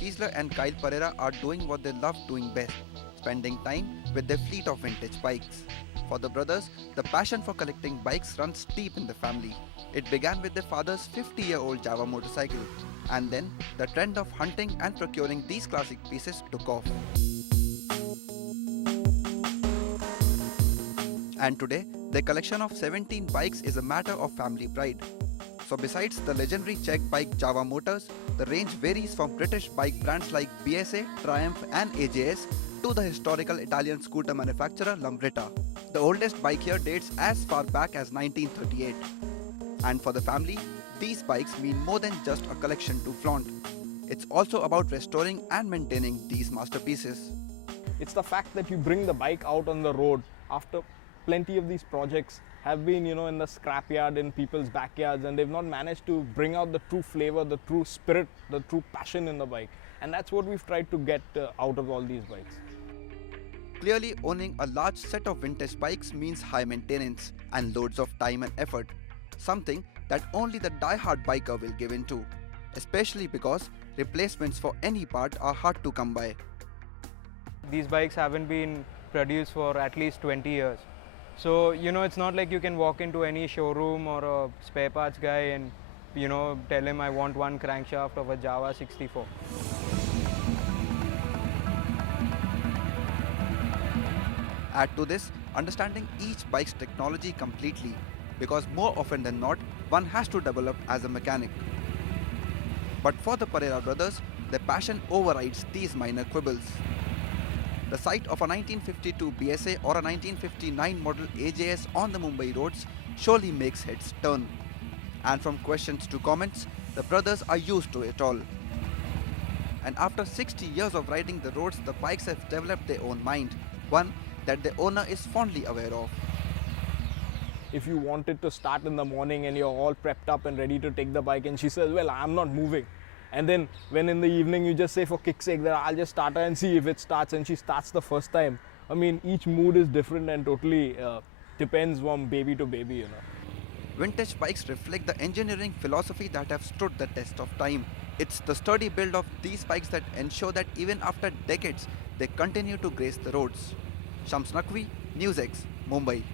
Kiesler and Kyle Pereira are doing what they love doing best, spending time with their fleet of vintage bikes. For the brothers, the passion for collecting bikes runs deep in the family. It began with their father's 50-year-old Java motorcycle, and then the trend of hunting and procuring these classic pieces took off. And today, their collection of 17 bikes is a matter of family pride. So besides the legendary Czech bike Java Motors, the range varies from British bike brands like BSA, Triumph and AJS to the historical Italian scooter manufacturer Lambretta. The oldest bike here dates as far back as 1938. And for the family, these bikes mean more than just a collection to flaunt. It's also about restoring and maintaining these masterpieces. It's the fact that you bring the bike out on the road after plenty of these projects have been, in the scrapyard in people's backyards, and they've not managed to bring out the true flavor, the true spirit, the true passion in the bike. And that's what we've tried to get out of all these bikes. Clearly, owning a large set of vintage bikes means high maintenance and loads of time and effort, something that only the die-hard biker will give into, especially because replacements for any part are hard to come by. These bikes haven't been produced for at least 20 years. So, it's not like you can walk into any showroom or a spare parts guy and, tell him I want one crankshaft of a Java 64. Add to this, understanding each bike's technology completely, because more often than not, one has to develop as a mechanic. But for the Pereira brothers, their passion overrides these minor quibbles. The sight of a 1952 BSA or a 1959 model AJS on the Mumbai roads surely makes heads turn. And from questions to comments, the brothers are used to it all. And after 60 years of riding the roads, the bikes have developed their own mind, one that the owner is fondly aware of. If you wanted to start in the morning and you're all prepped up and ready to take the bike, and she says, well, I'm not moving. And then when in the evening you just say for kick's sake that I'll just start her and see if it starts, and she starts the first time. I mean, each mood is different and totally depends from baby to baby, Vintage bikes reflect the engineering philosophy that have stood the test of time. It's the sturdy build of these bikes that ensure that even after decades, they continue to grace the roads. Shams Naqvi, NewsX, Mumbai.